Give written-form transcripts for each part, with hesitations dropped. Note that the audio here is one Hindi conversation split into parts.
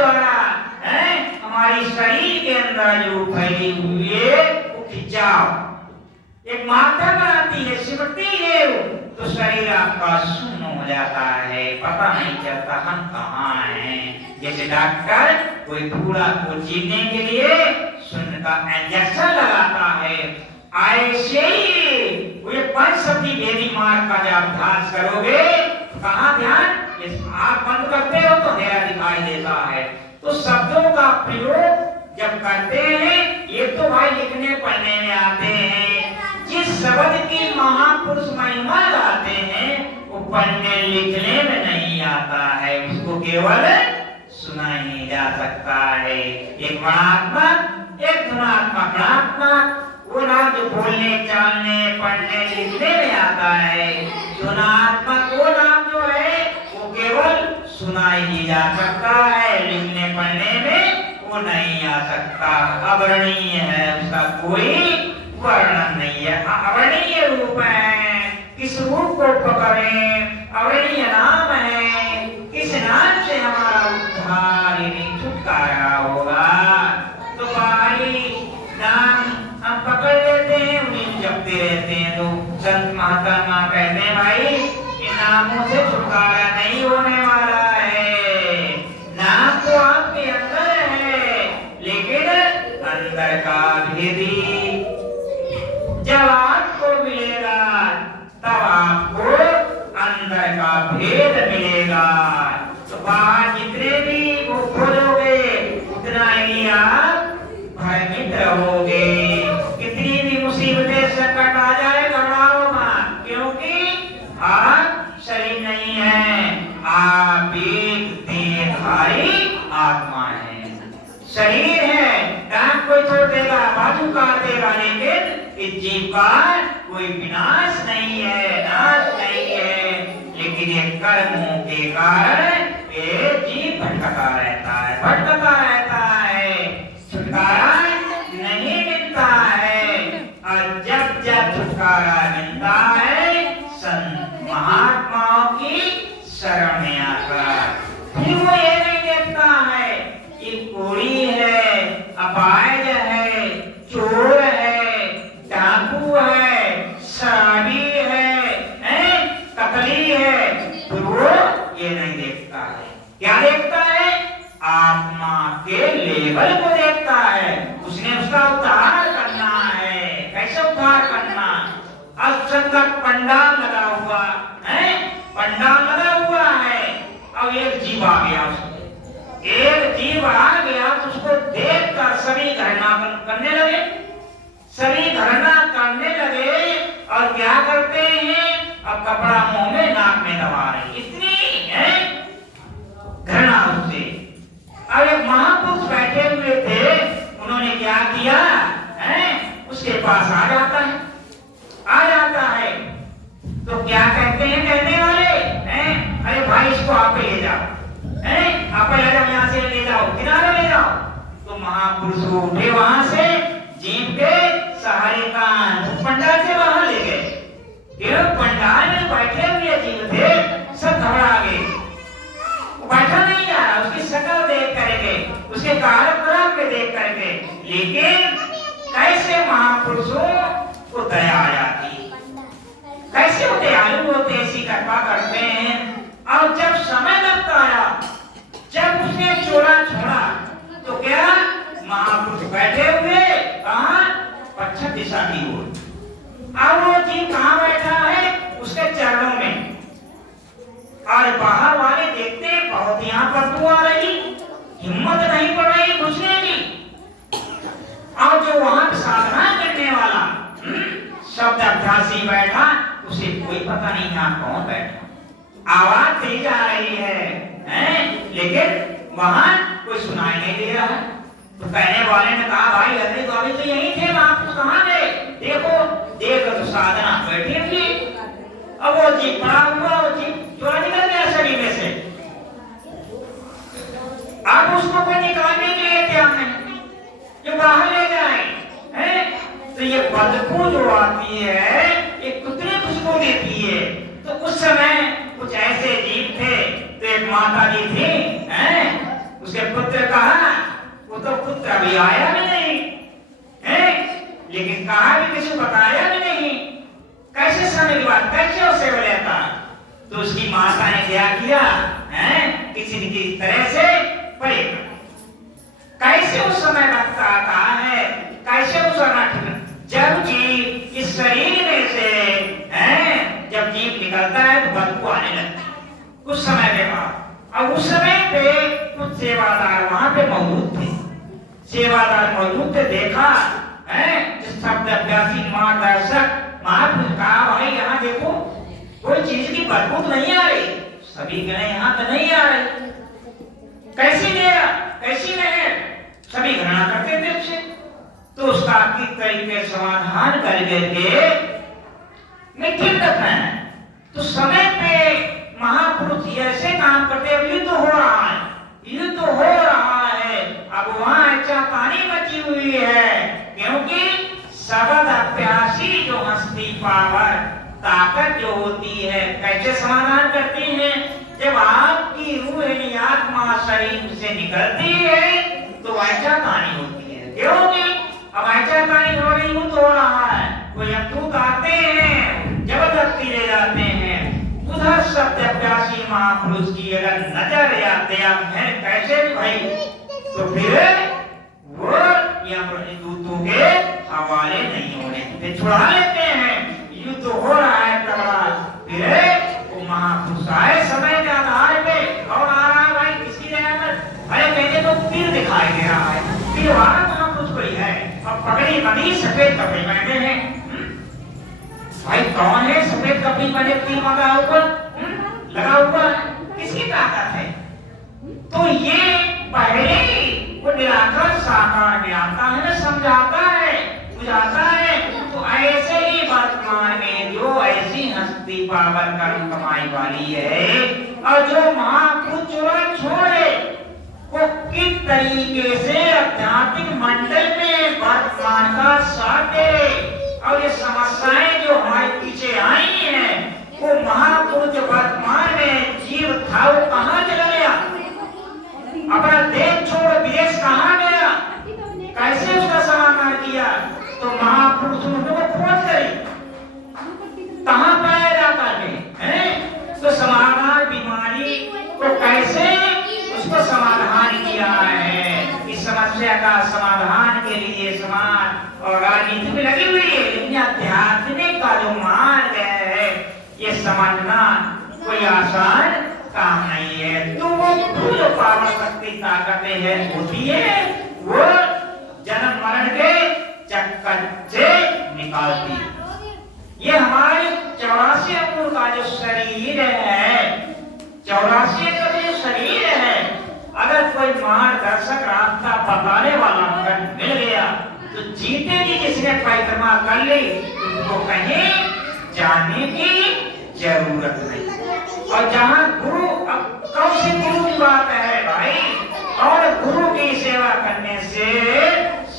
द्वारा हमारी शरीर के अंदर जो फैली हुई है वो खिंचाव एक मात्रा बनाती है, सिमटती है, तो शरीर आपका शून्य हो जाता है, पता नहीं चलता हम कहाँ हैं। जैसे डॉक्टर कोई पूरा को जीने के लिए शून्य का इंजेक्शन लगाता है, ऐसे ही वो पंचशक्ति भेदी मार्ग का जब अभ्यास करोगे कहाँ ध्यान, इस आँख बंद करते हो तो अंधेरा दिखाई देता है। तो शब्दों का प्रयोग जब करते हैं, ये तो भाई लिखने पढ़ने में आते हैं, जिस शब्द की महापुरुष महिमा गाते हैं वो पढ़ने लिखने में नहीं आता है, उसको केवल सुना ही जा सकता है। एक गुणात्मक एक गुणात्मक गुणात्मक वो नाम जो बोलने चालने पढ़ने लिखने में आता है, गुणात्मक वो नाम जो है वो केवल सुना ही जा सकता है, लिखने पढ़ने में वो नहीं आ सकता, अवर्णीय है, उसका कोई वर्णन नहीं है, अवर्णीय रूप है। किस रूप को पकड़ें, अवर्णीय नाम है, किस नाम से हमारा उद्धार यानी छुटकारा होगा। तो भाई नाम हम पकड़ लेते हैं, उन्हें जपते रहते हैं, तो संत महात्मा कहते हैं भाई इन नामों से छुटकारा नहीं होने वाला है। नाम तो आपके अंदर है, लेकिन अंदर का भेदी जब आपको मिलेगा तब आपको अंदर का भेद मिलेगा। तो बाहर जितने भी वो खोलोगे उतना ही आप भयभीत रहोगे। कितनी भी मुसीबतें संकट आ जाए घबराओ मत, क्योंकि आप शरीर नहीं है, आप एक देहधारी आत्मा है। शरीर है, टांग कोई छोड़ देगा, बाजू काट देगा, लेकिन इस जीव का कोई विनाश नहीं है, नाश नहीं है, लेकिन ये कर्मों के कारण ये जीव भटकता रहता है, भटकता रहता है, छुटकारा नहीं मिलता है। और जब जब छुटकारा मिलता है संत महात्माओं की शरण में आकर, फिर वो ये नहीं देखता है कि कोड़ी है, अपायज है, चोर है, डाकू है, शराबी है, कतली है, तो वो ये नहीं देखता है। क्या देखता है? आत्मा के लेवल को देखता है। उसने उसका उद्धार करना है। कैसे उद्धार करना? असंग पंडाल लगा हुआ है, पंडाल लगा हुआ है, अब एक जीव आ गया, उसको एक जीव आ गया तो उसको देखकर सभी घृणा करने लगे, सभी घृणा करने लगे। और क्या करते हैं? अब कपड़ा मुंह में नाक में दबा रहे, इतनी है घृणा उससे। अब एक महापुरुष बैठे हुए थे, उन्होंने क्या किया है? उसके पास आ जाता है, आ जाता है, तो क्या कहते हैं कहने वाले हैं? अरे भाई इसको आप ले जाओ, आप ले जाओ, यहाँ से ले जाओ, किनारे ले जाओ। तो महापुरुष उठे वहां से, जीव के सहारे का पंडाल से बाहर ले गए। पंडाल में बैठे हुए जीव थे, सब घबरा गए, बैठा नहीं जा रहा, उसकी शक्ल देख करके, उसके कार्यक्रम में देख करके, लेकिन कैसे महापुरुषों को दया आ जाती, कैसे वो दयालु होते, ऐसी कृपा करते हैं। और जब समय लगता आया, जब उसने चोला छोड़ा, तो क्या महापुरुष बैठे हुए कहाँ? पश्चिम दिशा की ओर। अब वो जीव कहाँ बैठा है? उसके चरणों में। और बाहर वाले देखते हैं बहुत यहाँ पर बदबू आ रही, हिम्मत नहीं पड़ रही घुसने की। और जो वहां साधना करने वाला शब्द अभ्यासी बैठा, उसे कोई पता नहीं यहाँ कौन बैठा, आवाज दी जा रही है, लेकिन वहां कोई सुनाई नहीं दे रहा है। तो कहने वाले ने कहा भाई अरे तो अभी तो यही थे, आप कहाँ गए? देखो देखो तो साधना बैठी थी। अब वो जीव पड़ा हुआ, वो जीव चोरा निकल गया शरीर में से। अब उसको कोई निकालने के लिए तैयार नहीं, जो बाहर ले जाए, तो ये बदबू जो आती है ये कितनी खुशबू देती है। तो उस समय कुछ ऐसे जीव थे, तो एक माता जी थी, उसके पुत्र कहा, वो तो पुत्र अभी आया भी नहीं है, लेकिन कहा भी किसी बताया भी नहीं, कैसे समय की बात, कैसे उसे लेता। तो उसकी माता ने क्या किया है, किसी न किसी तरह से पढ़ेगा। कैसे उस समय वक्त आता है, कैसे उस समय जब जीव इस शरीर में से है, जब जीव निकलता है तो बदबू आने लगती है उस समय के बाद। और उस समय पे कुछ सेवादार वहां पे मौजूद थे, सेवादार मौजूद थे, देखा है शब्द अभ्यासी मार्गदर्शक महापुरुष कहा, भाई यहाँ देखो कोई चीज की बदबू नहीं आ रही, सभी गए यहाँ तो नहीं आ रही, कैसी गया कैसी नहीं, सभी घृणा करते थे उससे। तो उसका किस तरीके समाधान करके मिट्टी रखना है। तो समय पे महापुरुष ऐसे काम करते, अब युद्ध हो रहा है, युद्ध हो रहा है, अब वहां अच्छा पानी मची हुई है, क्योंकि शब्द अभ्यासी जो हस्ती पावर ताकत जो होती है कैसे समाधान करती है, जब आपकी रूह यानी आत्मा शरीर से निकलती है तो ऐसा कहानी होती है, क्योंकि अब ऐसा कहानी हो रही, युद्ध हो रहा है, कोई अद्भुत आते हैं जबरदस्ती ले जाते हैं, उधर शब्द अभ्यासी महापुरुष की अगर नजर या दया है कैसे भाई, तो फिर वो दूतों के हवाले नहीं होने, फिर छुड़ा लेते हैं, युद्ध हो रहा है तगड़ा, फिर वो महापुरुष आए समय के आधार पे और आ रहा है भाई किसी ने अरे कहते तो तीर दिखाई दे रहा है, तीर वाला महापुरुष कोई है, अब पगड़ी बनी सफेद कपड़े पहने हैं, भाई कौन है सफेद कपड़े पहने तीर मारा ऊपर लगा हुआ है, किसकी ताकत है। तो ये पहले वो निराकार साकार में आता है ना, समझाता है बुझाता है। तो ऐसे ही वर्तमान में जो ऐसी हस्ती पावर कर्म कमाई वाली है और जो महापुरुष छोड़े वो किस तरीके से आध्यात्मिक मंडल में वर्तमान का साथ दे, और ये समस्याएं जो हमारे पीछे आई हैं वो महापुरुष वर्तमान में जीव था वो कहाँ चला गया, अपना देश छोड़ विदेश कहाँ गया, कैसे उसका समाधान किया। तो महापुरुष को खोज गई कहाँ पाया जाता है, तो समाधान बीमारी को कैसे उसको समाधान किया है। इस समस्या का समाधान के लिए समाज और राजनीति में लगी हुई है, लेकिन आध्यात्मिक का जो मार्ग है ये समझना कोई आसान काम नहीं है। तो वो जो पावन शक्ति ताकतें है होती है वो जन्म मरण के चक्कर से निकालती। ये हमारे 84 अंगों का जो शरीर है, 84 का जो शरीर है, अगर कोई मार्गदर्शक रास्ता बताने वाला अगर मिल गया तो जीते जी जिसने परिक्रमा कर ली उसको कहीं जाने की जरूरत नहीं। और जहाँ गुरु, अब कौन सी गुरु की बात है भाई, और गुरु की सेवा करने से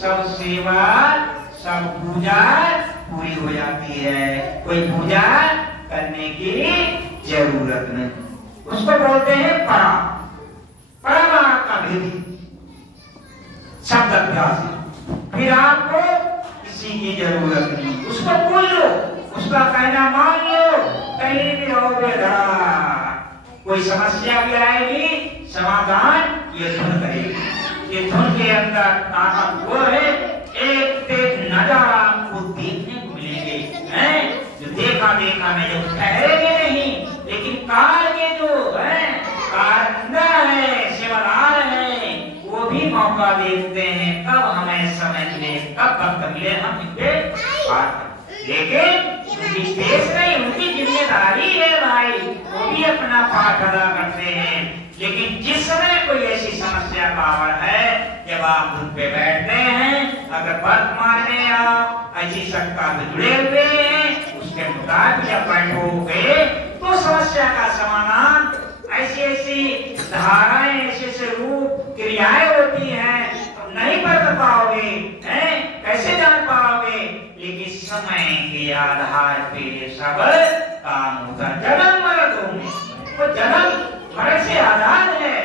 सब सेवा सब पूजा पूरी हो जाती है, कोई पूजा करने की जरूरत नहीं। उसको बोलते हैं परमार्थ का विधि शब्द अभ्यास, फिर आपको किसी की जरूरत नहीं, उसको बोल लो, उसका कहना मान लो, कहीं भी रहोगे धड़ा, कोई समस्या भी आएगी समाधान ये धुन करेगी। ये धुन के अंदर ताकत वो है, एक तेज नजारा आपको देखने को मिलेंगे, हैं जो देखा में जो ठहरेंगे नहीं, लेकिन काल के जो है कारंदा है सेवादार है वो भी मौका देखते हैं कब हमें समय मिले, कब वक्त मिले हम इनके बात। लेकिन उनकी देश नहीं, उनकी जिम्मेदारी है भाई, वो भी अपना पाठ अदा करते हैं। लेकिन जिस समय कोई ऐसी समस्या पावर है, जब आप उन पे बैठते हैं, अगर वर्तमान में आप ऐसी सत्ता से जुड़े हुए हैं, उसके मुताबिक जब बैठोगे तो समस्या का समाधान, ऐसी ऐसी धाराएं, ऐसे रूप क्रियाएं होती हैं, तो नहीं बदल पाओगे, हैं कैसे जान पाओगे। लेकिन समय के आधार पे सब काम होता, जन्म मरण होंगे, वो जन्म मरण से आजाद है,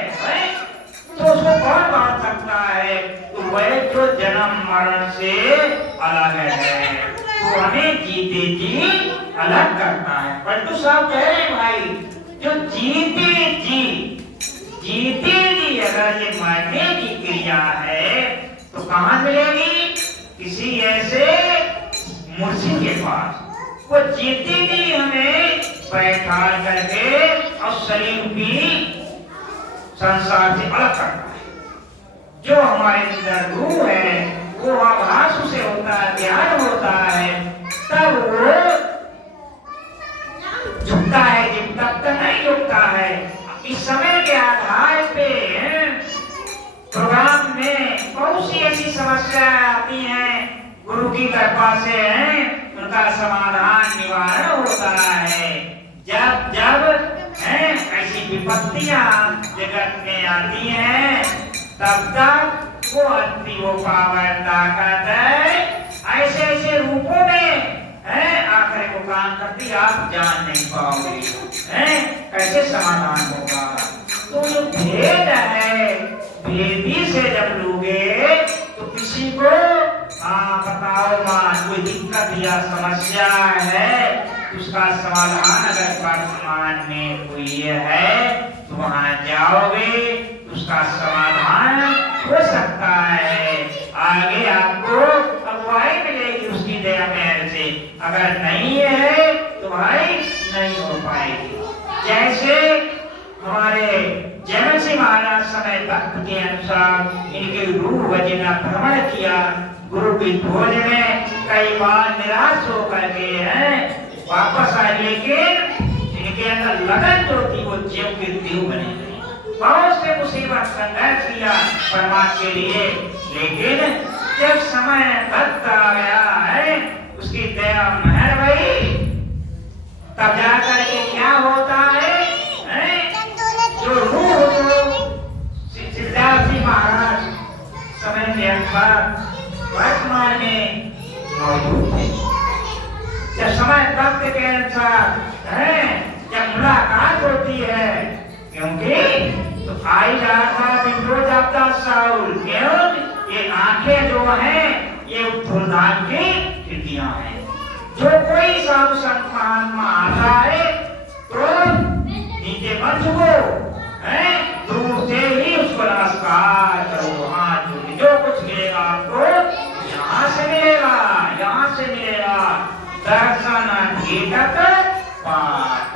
तो उसको जन्म मरण से अलग है, तो हमें जीते जी अलग करता है। पलटू साहब कह रहे हैं भाई, जो जीते जी अगर ये मरने की क्रिया है तो कहाँ मिलेगी? किसी ऐसे मुर्शिद के पास। वो जीते जी हमें बैठा करके और शरीर भी संसार से अलग करता है। जो हमारे अंदर रूह है वो आभास से होता है, ध्यान होता है, तब वो झुकता है, जब तक नहीं झुकता है। इस समय के आधार पे प्रोग्राम में बहुत सी ऐसी समस्याएं आती हैं, गुरु की कृपा से उनका समाधान निवारण होता है। जब ऐसी विपत्तियां जगत में आती हैं तब तक वो अति वो पावर ताकत ऐसे ऐसे रूपों में आकर को काम करती, आप जान नहीं पाओगे कैसे समाधान होगा। तो जो भेद है, भेदी से जब लोगे तो किसी को बताओ मां कोई दिक्कत या समस्या है, उसका समाधान अगर वर्तमान में कोई है तो वहां जाओगे, उसका समाधान हो सकता है। आगे आपको अगुवाई मिलेगी उसकी दया मेहर से, अगर नहीं है तो भाई नहीं हो पाएगी। जैसे हमारे जैन सिंह महाराज समय भक्त के अनुसार इनके रूह वजना भ्रमण किया, गुरु की खोज में कई बार निराश होकर के वापस आए, लेकिन इनके अंदर लगन जो थी वो जीव के देव बने गए। बहुत से मुसीबत संघर्ष किया परमात्मा के लिए, लेकिन जब समय वक्त आ गया है उसकी दया मेहर भई, तब जाकर के क्या होता है जो रूह सिद्धार्थ जी महाराज समय के अनुसार वर्तमान में मौजूद थे। जब समय वक्त के अनुसार जब मुलाकात होती है, क्योंकि तो आई जाता बिंदु जाता साउल, क्यों ये आंखें जो हैं ये उत्तरदान की खिड़कियां हैं। जो कोई साधु संत महात्मा आता है तो नीचे मत झुको, दूर से ही उसको नमस्कार करो, हाथ जोड़ो। जो कुछ मिलेगा आपको यहाँ से मिलेगा, यहाँ से मिलेगा। दर्शन पाठ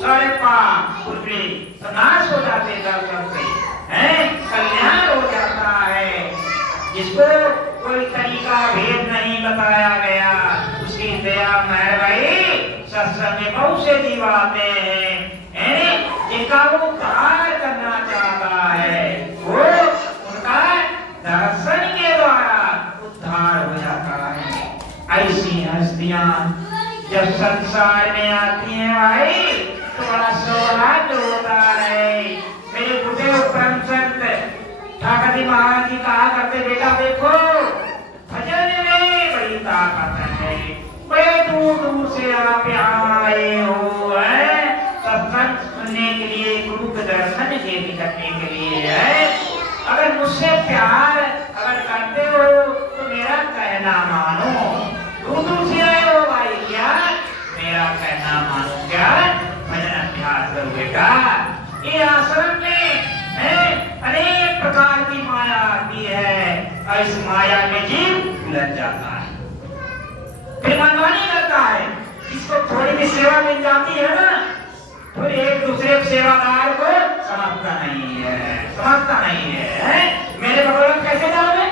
सारे पाप नाश हो जाते दर्शन से, कल्याण हो जाता है। जिसको कोई तरीका भेद नहीं बताया गया उसकी दया मेहर भई सत्संग में बहुत से जीव आते हैं जिनका वो उद्धार करना चाहता है, वो उनका दर्शन के द्वारा उद्धार हो जाता है। ऐसी हस्तियां जब संसार में आती हैं भाई तो बड़ा सौभाग्य होता है। मेरे बुढ़े उपरम संत ठाकुर जी महाराज जी कहा करते, बेटा देखो भजन में बड़ी ताकत है, बड़े दूर दूर से आप यहाँ आए हो सत्संग सुनने के लिए, गुरु के दर्शन के करने के लिए है। अगर मुझसे प्यार अगर करते हो तो मेरा कहना मानो, दूर दूर से आए हो भाई, क्या मेरा कहना मानो, क्या भजन अभ्यास करो बेटा। ये आश्रम में अनेक प्रकार की माया आती है और इस माया में जीव उलझ जाता है, फिर मनमानी करता है। इसको थोड़ी भी सेवा मिल जाती है ना, फिर एक दूसरे सेवादार को समझता नहीं है, मेरे भगवान कैसे जाओगे,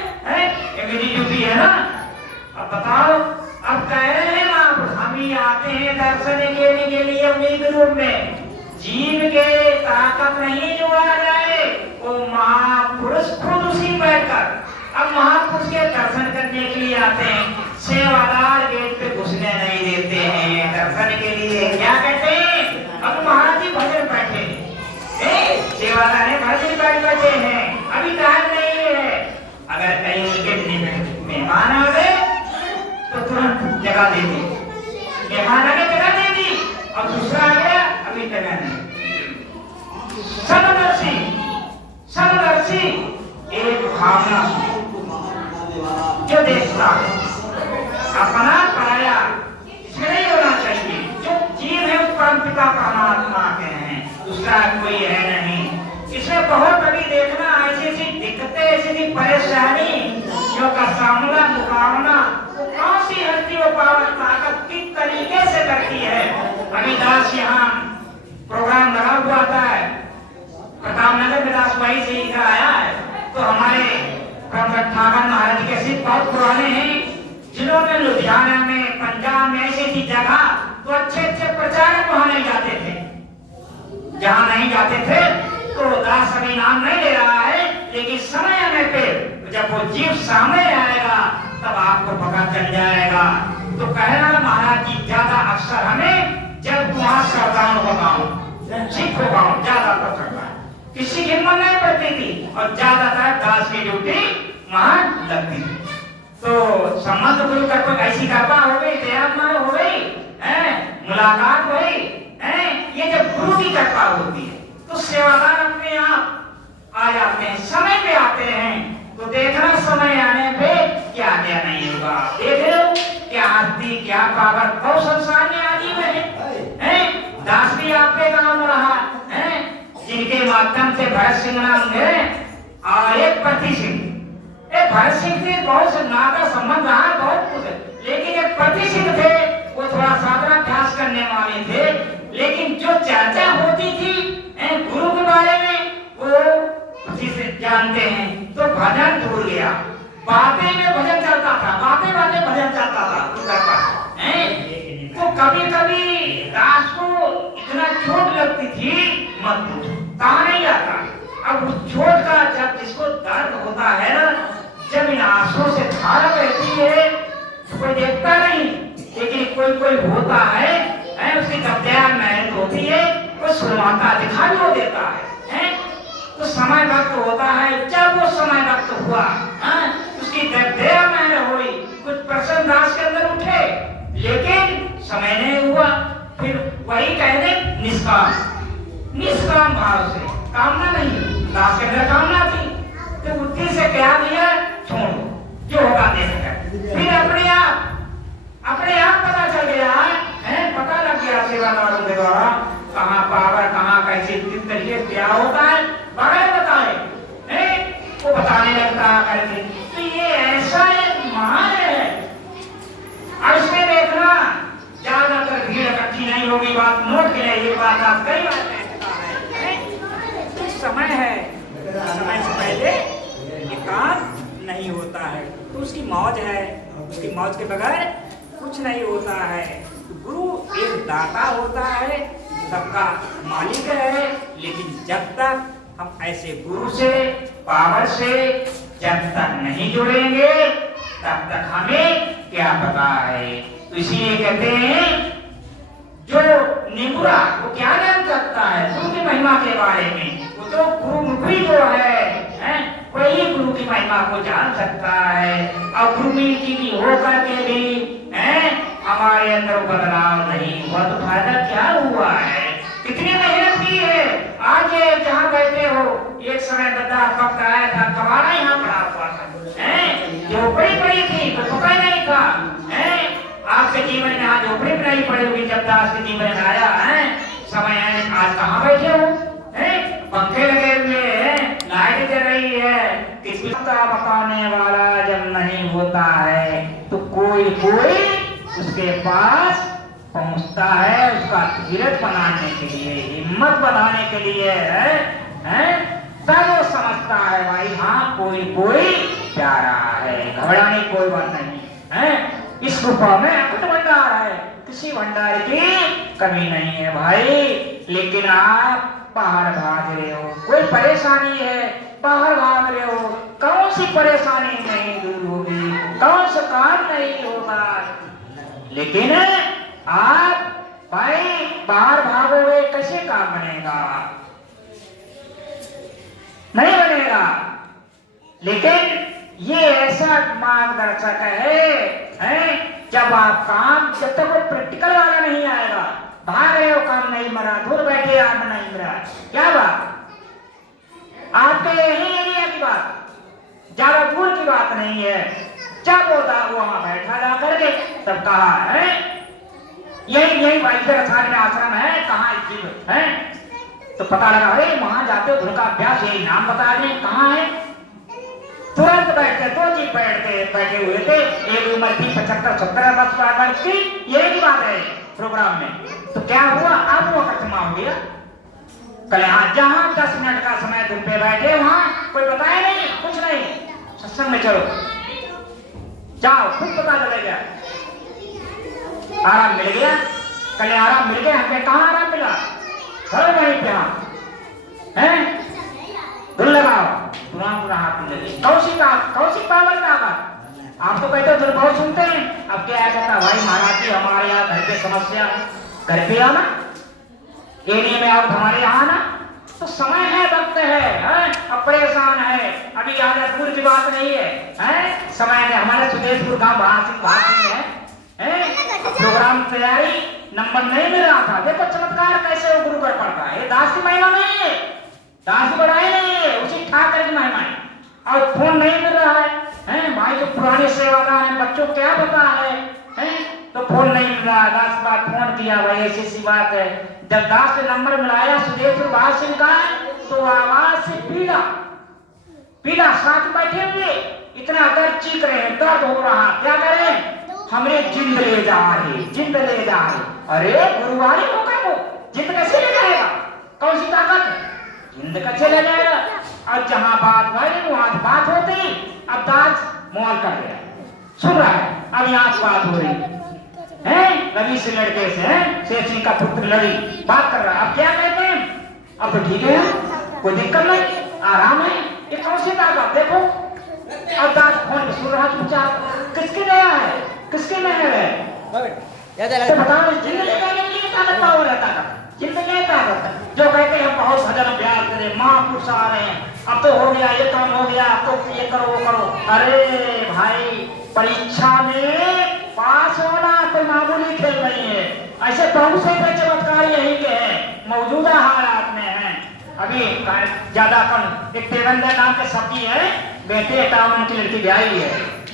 मेरी ड्यूटी है ना। अब बताओ, अब कह रहे हैं आप हम ही आते हैं दर्शन के लिए उम्मीद रूप में, जीव के ताकत नहीं जो आ जाए वो महापुरुष खुद उसी बैठकर अब महापुरुष के दर्शन करने के लिए आते हैं। सेवादार गेट पे घुसने नहीं देते हैं दर्शन के लिए, क्या कहते हैं अब महाराज जी भजन बैठे, सेवादार है भजन बैठे हैं, अभी टाइम नहीं है। अगर कहीं उनके मेहमान आ गए तो तुरंत जगह दे दी, मेहमान आगे जगह दे दी और दूसरा आ गया अभी जगह नहीं। समदर्शी एक भावना जो देखता है अपना पराया इसमें नहीं होना चाहिए। जो जीव है वो परमपिता परमात्मा के हैं, दूसरा कोई है नहीं। इसमें बहुत अभी देखना ऐसी ऐसी दिक्कतें, ऐसी ऐसी परेशानी जो का सामना मुकाबला कौन सी हस्ती वो पावन ताकत किस तरीके से करती है। अभी दास यहाँ प्रोग्राम लगा हुआ था, प्रतापनगर में दास भाई से इधर आया है, तो हमारे ठाकर महाराज के सिद्ध बहुत पुराने हैं, जिन्होंने लुधियाना में, पंजाब में ऐसी ऐसी जगह तो अच्छे अच्छे प्रचारक वहां नहीं जाते थे। जहां नहीं जाते थे तो दास अभी नाम नहीं ले रहा है, लेकिन समय आने पे जब वो जीव सामने आएगा तब आपको पता चल जाएगा। तो कहना महाराज जी ज्यादा अक्सर हमें जब वहां सरदार बताओ सिख हो गाँव ज्यादा पकड़ता है, किसी की हिम्मत नहीं पड़ती थी और ज्यादातर दास की ड्यूटी वहां लगती थी। तो संबंध गुरु का कोई ऐसी कृपा हो गई, दयामान हो गई, मुलाकात हुई, ये जब गुरु की कृपा होती है तो सेवादार अपने आप आ जाते हैं, समय पे आते हैं। तो देखना समय आने पे क्या क्या नहीं होगा। देख लो क्या आरती क्या पावर बहुत संसार में आदि में है। दास भी आप पे काम रहा है, जिनके माध्यम से भरत सिंह नाम है और एक प्रति सिंह, भरत सिंह से बहुत से नाता संबंध रहा बहुत कुछ, लेकिन एक प्रति सिंह थे वो थोड़ा साधनाभ्यास करने वाले थे, लेकिन जो चर्चा होती थी गुरु के बारे में वो किसी से जानते हैं। तो भजन भूल गया, बातें में भजन चलता था, बातें बातें भजन चलता था उधर पर। तो कभी कभी दास को इतना चोट लगती थी मत पूछो, कहा नहीं जाता। अब उस चोट का जब जिसको दर्द होता है ना, जब इन आंसुओं से धारा बहती है तो कोई देखता नहीं, लेकिन कोई कोई होता है उसकी कब्जा मेहनत होती है, वो सुनवाता दिखा भी वो देता है। तो समय वक्त होता है, जब वो समय वक्त हुआ उसकी दया मेहनत हुई, कुछ प्रसन्न दास के अंदर उठे, लेकिन समय नहीं हुआ। फिर वही कहने निष्काम भाव से, कामना नहीं, दास के अंदर कामना थी तो बुद्धि से क्या दिया, छोड़ो जो होगा देखकर। फिर अपने आप पता चल गया है, पता लग गया सेवादारों के द्वारा कहाँ पावर कहाँ कैसे किस तरीके क्या होता है बगैर बताए वो बताने लगता करके। तो ये ऐसा एक महान है। और इसमें देखना ज्यादातर भीड़ इकट्ठी नहीं होगी, बात नोट के लिए ये बात आप कई बार कहता है। समय है, समय से पहले ये काम नहीं होता है, तो उसकी मौज है, उसकी मौज के बगैर कुछ नहीं होता है। गुरु एक दाता होता है, सबका मालिक है, लेकिन जब तक हम ऐसे गुरु से पावर से जब तक नहीं जुड़ेंगे तब तक हमें क्या पता है। तो इसीलिए कहते हैं जो निगुरा वो क्या जान सकता है गुरु की महिमा के बारे में, वो तो गुरुमुखी जो है वही गुरु की महिमा को जान सकता है। और गुरुमुखी की होकर के भी हमारे अंदर बदलाव नहीं हुआ तो फायदा क्या हुआ है। कितनी मेहनत की है, आज जहाँ बैठे हो एक समय बता वक्त आया था, कबाड़ा यहाँ पड़ा हुआ था, झोपड़ी पड़ी थी तो पता ही नहीं था। आपके जीवन में आज झोपड़ी नहीं पड़ी होगी, जब दास के जीवन में आया समय आने आज कहाँ बैठे हो, पंखे लगे हुए हैं, लाइट जल रही है, किसी का बताने वाला जब नहीं होता है तो कोई उसके पास पहुंचता है, उसका धीरज बनाने के लिए, हिम्मत बनाने के लिए तब वो समझता है भाई हाँ कोई जा रहा है, घबराने कोई बात नहीं है। इस गुफा में अखंड भंडार है, किसी भंडार की कमी नहीं है भाई। लेकिन आप बाहर भाग रहे हो, कोई परेशानी है, बाहर भाग रहे हो, कौन सी परेशानी नहीं दूर होगी, कौन सा काम नहीं होगा। लेकिन आप भाई बाहर भागोगे कैसे काम बनेगा, नहीं बनेगा। लेकिन ये ऐसा मार्गदर्शक है जब आप काम, जब तक वो प्रैक्टिकल वाला नहीं आएगा, भाग रहे हो काम नहीं मरा, दूर बैठे आम नहीं मरा, क्या बात आपके यही एरिया की बात, ज्यादा दूर की बात बात नहीं है। जब वो वहां बैठा जा करके तब कहा है यही वैद्यरथान में आश्रम है, कहाँ जीव है? तो पता लगा अरे वहां जाते हो उनका अभ्यास, यही नाम बता रहे कहाँ है। तुरंत बैठते, 2 जीव बैठे हुए थे, एक उम्र थी 75-70 वर्ष की, यही बात है प्रोग्राम में। तो क्या हुआ, अब वो अकस्मा हो गया। कल जहां 10 मिनट का समय धूप पे बैठे वहां कोई बताया नहीं, कुछ नहीं, सत्संग में चलो जाओ, खुद पता चलेगा। आराम मिल गया, कल आराम मिल गया, हमें कहाँ आराम मिला? घर वहीं पे हैं, धुल लगाओ, तुरंत हाथ मिलेगी। कौशिक पावर का आप तो कहते हो दुर्भाव सुनते हैं, अब क्या कहता भाई महाराज जी हमारे यहाँ घर पे समस्या है, घर पे आना, एरिया में आप हमारे यहाँ आना। तो समय है, वक्त है, अब परेशान है, अभी आजादपुर की बात नहीं है, समय में हमारे सुदेशपुर गांव भाषी है, प्रोग्राम तैयारी नंबर नहीं मिल रहा था। देखो चमत्कार कैसे वो गुरु कर पड़ता है, दास की महिमा नहीं है, दास की बढ़ाई नहीं है, उसी ठाकर की महिमा है। और फोन नहीं मिल रहा है, भाई जो पुराने सेवादार है बच्चों क्या पता है, तो फोन नहीं मिल रहा। दास बात फोन किया, भाई ऐसी सी बात है। जब दास ने नंबर मिलाया सुदेशपुर भाषी का, तो आवाज से पीड़ा साथ बैठे हुए इतना दर्द चीख रहे हैं, दर्द हो रहा, क्या करें, हमरे जिंद ले जा रहे। अरे गुरुवारी होकर वो जिंद कैसे ले जाएगा, कौन सी ताकत, जिंद कैसे ले जाएगा। और जहां बात भाई वहां बात होती, अब दास मोल कर गया, सुन रहा है, अब यहाँ बात हो रही है, रवि से लड़के से शेष सिंह का पुत्र लड़ी बात कर रहा है। अब क्या कहते हैं, अब तो ठीक है, कोई दिक्कत नहीं, आराम है, ये कौन सी ताकत देखो। अब दास फोन सुन रहा चुपचाप, किसके नया है, किसके नया है, तो बताओ जिंदगी में ये ताकत पावर रहता था, जिंदगी ताकत जो कहते हैं बहुत भजन अभ्यास करें, महापुरुष आ रहे हैं, अब तो हो गया, ये काम हो गया, अब तो ये करो वो करो। अरे भाई परीक्षा में पास होना कोई मामूली खेल नहीं है, ऐसे बहुत से चमत्कार यही के हैं, मौजूदा हालात में हैं। अभी ज्यादा एक देवेंद्र नाम के सब्जी है, बेटे टाउन की लड़की ब्याही है,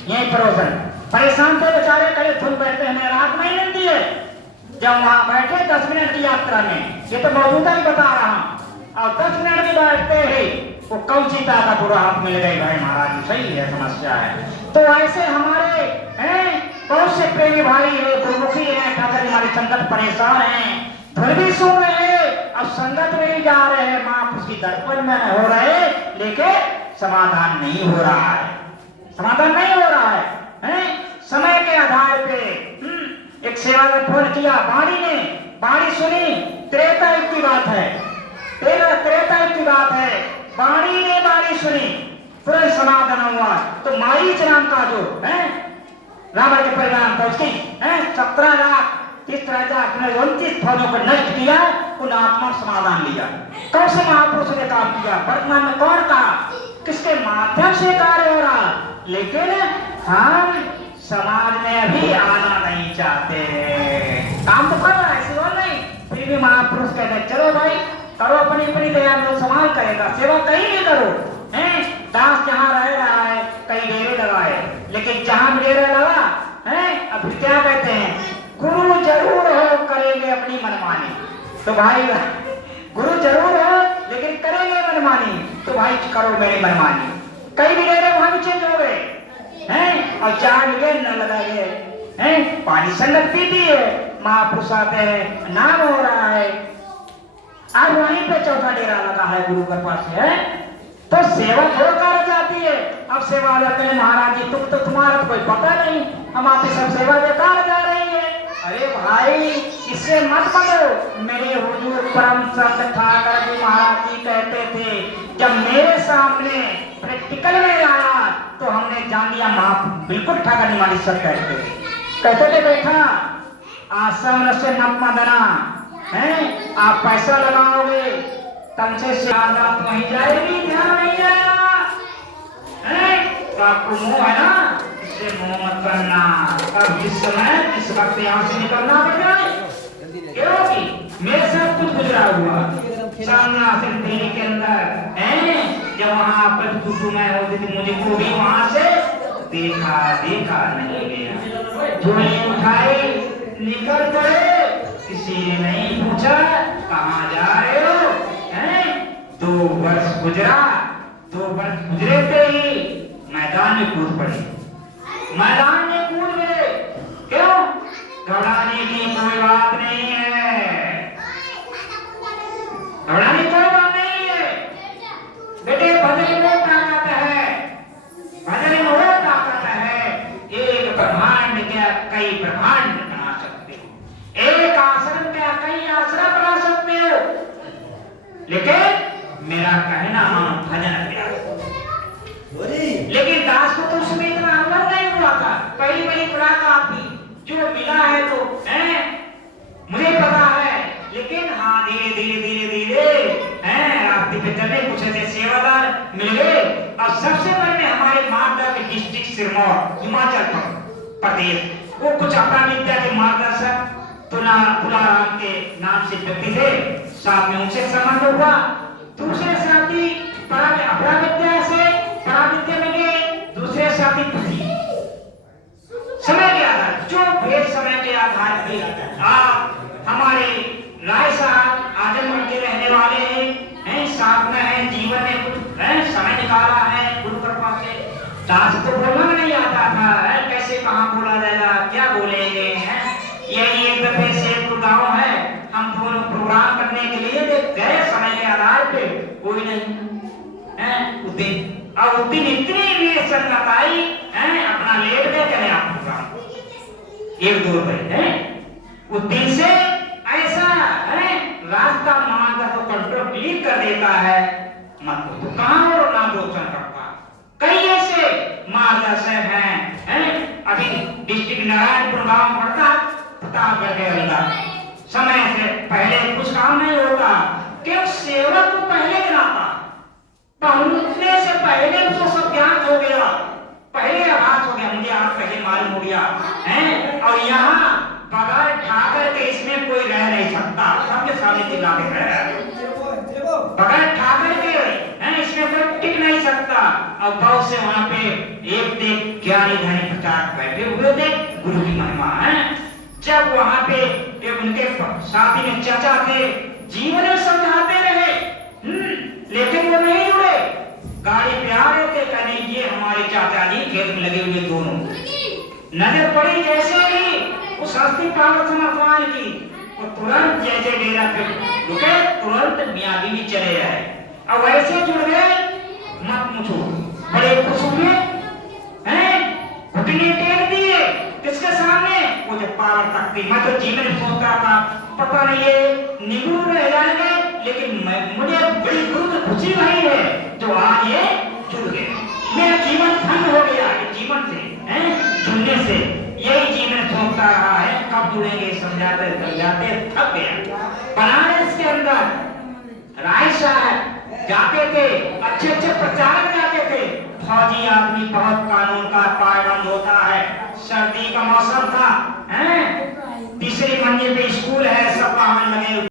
यही पड़ोसन, परेशान थे बेचारे, कहे धुन बैठते हमें रात नहीं मिलती है। जब वहां बैठे 10 मिनट की यात्रा में, ये तो मौजूदा ही बता रहा हूं, और 10 मिनट की बैठते ही वो कौशिता का पूरा हाथ मिल गई। भाई महाराज सही है, समस्या है। तो ऐसे हमारे बहुत से प्रेमी भाई है, गुरुमुखी है, ठाकर हमारी संगत परेशान है, धुन भी सुन रहे हैं, अब संगत में ही जा रहे हैं, महापुरुष की दर्पण में हो रहे, लेकिन समाधान नहीं हो रहा है, समाधान नहीं हो रहा है। समय के आधार पे एक सेवा में फोन किया, बाणी सुनी, त्रेता युग की बात है, त्रेता युग की बात है, बाणी ने बाणी सुनी, तुरंत समाधान हुआ। तो मारीच नाम का जो है रावण के परिणाम था, उसकी 17,30,29 फौजों को नष्ट किया, उन आत्मा समाधान लिया। कौन से महापुरुष ने काम किया, वर्तमान में कौन कहा, किसके माध्यम से कार्य हो रहा, लेकिन हम समाज में अभी आना नहीं चाहते। काम तो कर रहा है, ऐसी बात नहीं, फिर भी महापुरुष कहते हैं चलो भाई करो अपनी अपनी दया में, समाज करेगा, सेवा कहीं भी करो, दास जहाँ रह रहा है कहीं डेरे लगाए, लेकिन जहाँ भी डेरा लगा अब क्या कहते हैं, गुरु जरूर हो करेंगे अपनी मनमानी। तो भाई गुरु जरूर हो लेकिन करेंगे मनमानी, तो भाई करो मेरी मनमानी। कई भी डेरे वहां भी चेंज हो गए और चार मिले न लगाए, पानी संगत पीती है, महापुरुष आते हैं, नाम हो रहा है, अब वहीं पे चौथा डेरा लगा है गुरु के पास है, तो सेवा कर जाती है। अब सेवा करते हैं महाराज जी, तुम तो तुम्हारा कोई पता नहीं, हमारी सब सेवा बेकार जा रही है। अरे भाई इससे मत पढ़ो, मेरे हुजूर परम संत ठाकर जी महाराज जी कहते थे, जब मेरे सामने प्रैक्टिकल में आया तो हमने जान लिया बिल्कुल ठाकर जी महाराज सब कहते थे बेटा आसन से नपमा देना है, आप पैसा लगाओगे तमसे से आजाद वहीं जाएगी, ध्यान नहीं जाएगा, तो आपको मुंह है ना, इससे मुंह मत करना। अब जिस समय इस वक्त यहाँ से निकलना पड़ जाए, क्योंकि मेरे साथ कुछ गुजरा हुआ सामना से देने के अंदर जब वहाँ पर कुटुंब में होती थी, मुझे को भी वहाँ से देखा देखा नहीं गया। झोली उठाए निकल पड़े, किसी ने नहीं पूछा कहाँ जा रहे हो, हैं? 2 वर्ष गुजरा, 2 वर्ष गुजरे थे ही मैदान में कूद पड़े, मैदान में कूद गए। क्यों? घबराने की कोई बात नहीं है, घबराने की कोई बात नहीं है बेटे। भजन में ताकत है, भजन में वो ताकत है, एक ब्रह्मांड क्या कई ब्रह्मांड बना सकते हो, एक आश्रम क्या कई आश्रम बना सकते हो। लेकिन मेरा कहना हम भजन अभ्यास, लेकिन दास को तो उसमें इतना अनुभव नहीं हुआ था। पहली मुलाकात थी, जो मिला है तो है मुझे पता है, लेकिन हाँ धीरे हैं रास्ते पे चले, कुछ ऐसे सेवादार मिल गए। अब सबसे पहले हमारे मालदा के डिस्ट्रिक्ट सिरमौर हिमाचल प्रदेश, वो कुछ अपना विद्या के मार्गदर्शक तुलाराम के नाम से व्यक्ति थे, साथ में उनसे संबंध हुआ। दूसरे साथी अपना विद्या से पराविद्या में गए, दूसरे साथी समय के आधार, जो भेद समय के आधार पे आप हमारे राय साहब आजमगढ़ के रहने वाले हैं, साथ में है, जीवन में कुछ समय निकाला है गुरु कृपा से। दास तो बोलना नहीं आता था, कैसे कहाँ बोला जाएगा, क्या बोलेंगे, हैं? यही एक दफे से गाँव है, हम दोनों प्रोग्राम करने के लिए गए, समय के आधार पे कोई नहीं है उस दिन। और उस दिन इतनी भी संगत आई है, अपना लेट गए चले आप प्रोग्राम 1-2 बजे है। उस दिन से ऐसा है रास्ता मानता तो कंट्रोल क्लिक कर देता है, मत तो कहाँ और ना दोषण करता। कई ऐसे मार्गदर्शक हैं, अभी डिस्ट्रिक्ट नारायणपुर गांव पड़ता प्रतापगढ़ के अंदर, समय से पहले कुछ काम नहीं होता, क्यों सेवक को पहले गिराता, पहुंचने से पहले उसको सब ज्ञान हो गया, पहले आभास हो गया, मुझे आप पहले मालूम हो गया है। और यहाँ बगैर ठाकर के इसमें कोई रह नहीं सकता, सबके सामने चिल्ला के रह रहा है, बगैर ठाकर के हैं इसमें कोई टिक नहीं सकता। और बहुत से वहाँ पे एक ज्ञानी धनी प्रचारक बैठे हुए थे, गुरु की महिमा है। जब वहाँ पे एक उनके साथी में चाचा थे, जीवन में समझाते रहे, लेकिन वो नहीं जुड़े, गाड़ी पे आ रहे थे, कहने ये हमारे चाचा जी खेत में लगे हुए दोनों। नजर पड़ी जैसे ही उस हस्ती पावर समर्थवान की, वो तुरंत जैसे डेरा पे रुके, तुरंत मियां बीवी चले आए। अब वैसे जुड़ गए, मत पूछो, बड़े खुश हुए हैं, घुटने टेक दिए किसके सामने, वो जब पावर तकती। मैं तो जीवन में सोचता था पता नहीं ये निगुण रह जाएंगे, लेकिन मुझे बड़ी गुरु की खुशी वही है जो आज ये जुड़ गए, मेरा जीवन धन्य हो गया जीवन से जुड़ने से। यही जीवन सोचता रहा है कब जुड़ेंगे, समझाते थक गया। बनारस के अंदर राय साहब जाते थे, अच्छे प्रचार जाते थे, फौजी आदमी, बहुत कानून का पाबंद होता है, सर्दी का मौसम था, 3री मंजिल पे स्कूल है,